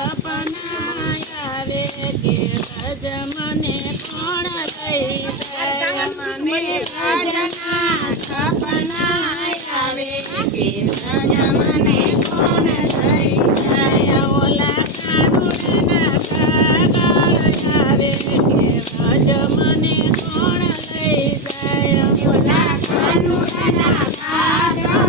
સપના આવે કે વ્રજ મને કોણ લઈ જાય મને વ્રજના સપના આવે કે વ્રજ મને કોણ લઈ જાય ઓલા કાનુડાના કાગળ આવે કે વ્રજ મને કોણ લઈ જાય ઓલા કાનુડાના કાગળ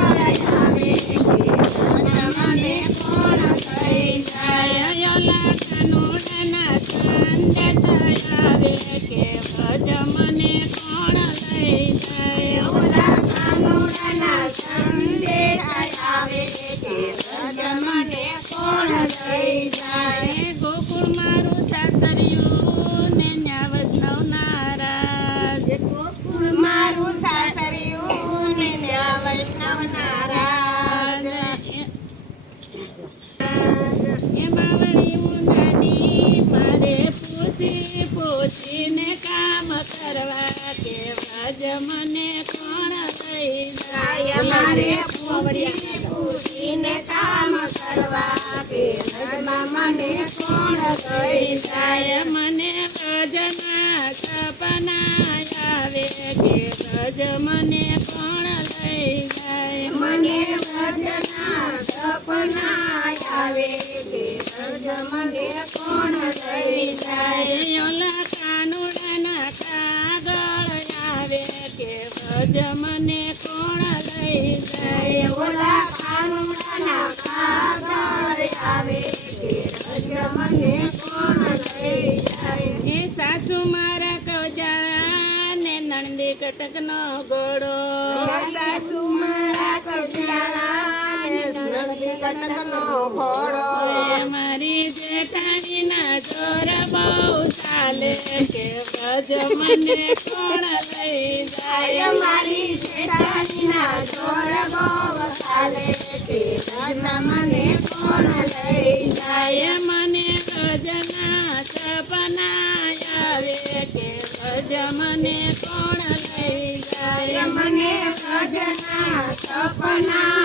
આવે કે વ્રજ મને કોણ લઈ જાય ઓલા કાનુડાના સંદેશ આવે કે વ્રજ મને કોણ લઈ જાય ઓલા કાનુડાના સંદેશ આવે કે વ્રજ મને કોણ લઈ જાય ગોકુળ મારું સાસરિયું ને ન્યા વૈષ્ણવ નારાજ ગોકુળ મારું સાસરિયું ને ન્યા વૈષ્ણવ નારાજ એમાં વળી ઊંડાની મારે પૂછીને કામ કરવા કે વ્રજ મને કોણ લઈ જાય મારે પૂછીને કામ કરવા કે વ્રજમાં મને કોણ લઈ જાય મને વ્રજના સપના આવે કે વ્રજ મને કોણ લઈ જાય મને વ્રજના સપના આવે કે વ્રજ મને કોણ લઈ જાય ઓલા કાનુડાના કાગળ આવે કે વ્રજ મને કોણ લઈ જાય ઓલા કાનુડાના કાગળ આવે કે વ્રજ મને કોણ લઈ જાય એ સાસુ મારા કવજા ને નણંદી કટકનો ઘોડો સાસુ મારા કવજા મારી જેઠાણીના જોર બહુ ચાલે કે વ્રજ મને કોણ લઈ જાય મારી જેઠાણીના જોર બહુ ચાલે કે વ્રજ મને કોણ લઈ જાય મને વ્રજના સપના આવે કે વ્રજ મને કોણ લઈ જાય મને વ્રજના સપના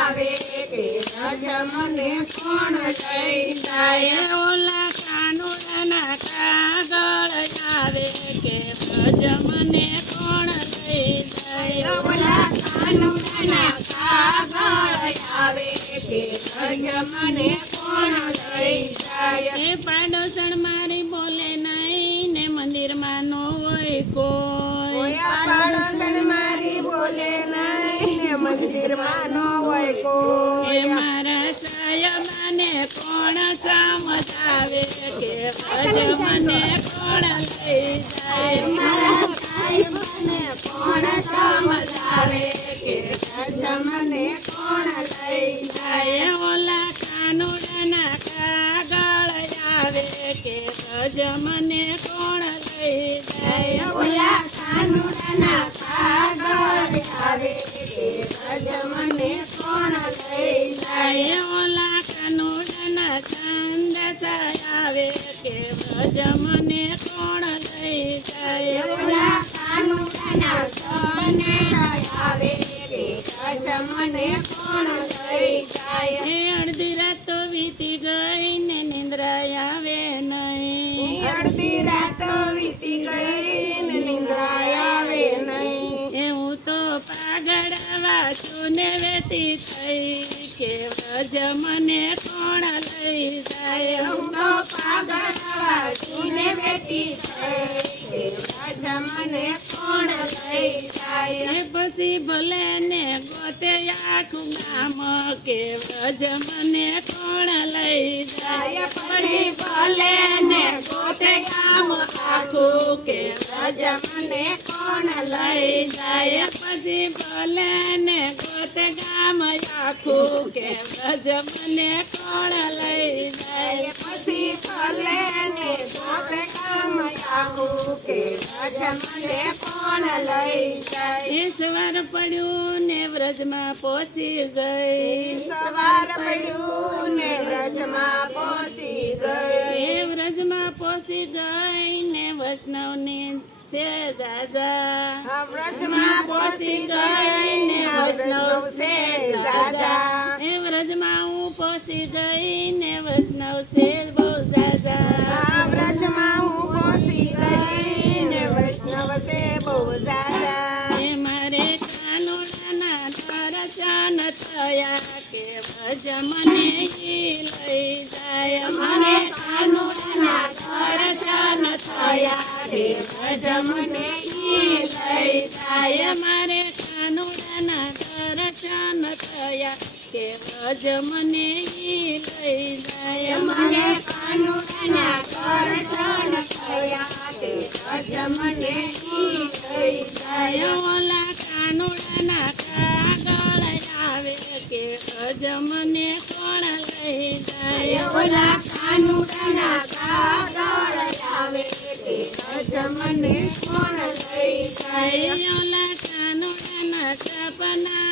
આવે કે વ્રજ મને કોણ લઈ જાય ઓલા કાનુડાના કાગળ આવે કે વ્રજ મને કોણ લઈ જાય ઓલા કાનુડાના કાગળ આવે કે વ્રજ મને કોણ લઈ જાય એ પાડોશણ મારી બોલે નહીં ને મંદિરમાં નો હોય કોઈ પાડોશણ મારી બોલે નહીં ને મંદિરમાં નો હોય કોઈ મારા સાયબાને કોણ સમજાવે કે વ્રજ મને કોણ લઈ જાય મારા સાયબાને કોણ સમજાવે કે વ્રજ મને કોણ લઈ જાય ઓલા કાનુડાના કાગળ આવે કે વ્રજ મને કોણ લઈ જાય ઓલા કાનુડાના કાગળ આવે કે વ્રજ મને કોણ લઈ જાય ઓલા કાનુડાના સંદેશ આવે કે વ્રજ મને કોણ લઈ જાય ઓલા કાનુડાના સંદેશ આવે કે વ્રજ મને કોણ લઈ જાય અડધી રાતો વીતી ગઈ ને નિંદ્રા આવે નહીં અડધી રાતો વીતી ગઈ ને નિંદ્રા આવે નહીં એવું તો પાગળ વાંચું ને વેતી થઈ કે વ્રજ મને કોણ લઈ જાય હું તો પાગળ વાંચું ને વેતી થઈ કે વ્રજ મને કોણ લઈ જાય પછી ભલે ને ગોતે આખું ગામ કે વ્રજ મને કોણ લઈ જાય પછી ભલે ને ગોતે ગામ આખું કે વ્રજ મને કોણ લઈ જાય પછી ભલે ને ગોતે ગામ આખું કે વ્રજ મને કોણ લઈ જાય પછી ભલે ને ગોતે ગામ આખું કે વ્રજ મને કોણ લઈ જાય સવાર પડ્યું ને વ્રજમાં પહોંચી ગઈ સવાર પડ્યું ને વ્રજમાં પહોંચી ગઈ વ્રજમાં પહોંચી ગઈ ને વૈષ્ણવની છે જાજા વ્રજમાં પહોંચી ગઈ ને વૈષ્ણવ છે જાજા વ્રજમાં હું પહોંચી ગઈ ને વૈષ્ણવ છે બહુ જાજા વ્રજમાં હું પહોંચી ગઈ ને વૈષ્ણવ છે બહુ જાજા એ મારે કાનુડાના દર્શન થયા કે ભજ મને ઈ લઈ જાય મને કાનુડાના દર્શન થયા કે ભજ મને ઈ લઈ જાય મારે કાનુડાના દર્શન થયા કે ભજ મને ઈ લઈ જાય મને કાનુડાના દર્શન થયા કે ભજ મને ઈ લઈ જાય ઓલા કાનુડાના કાગળ આવે કે ભજ મને કોણ લઈ જાય ઓલા કાનુડાના કાગળ આવે કે ભજ મને કોણ લઈ જાય ઓલા કાનુડાના સપના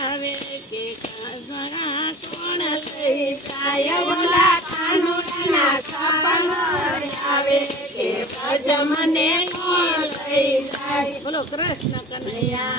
આવે કે ઘણા કોણ લઈ જાય ઓલા કાનુડાના સપના આવે કે ભજ મને કોણ લઈ જાય બોલો કૃષ્ણ કનૈયા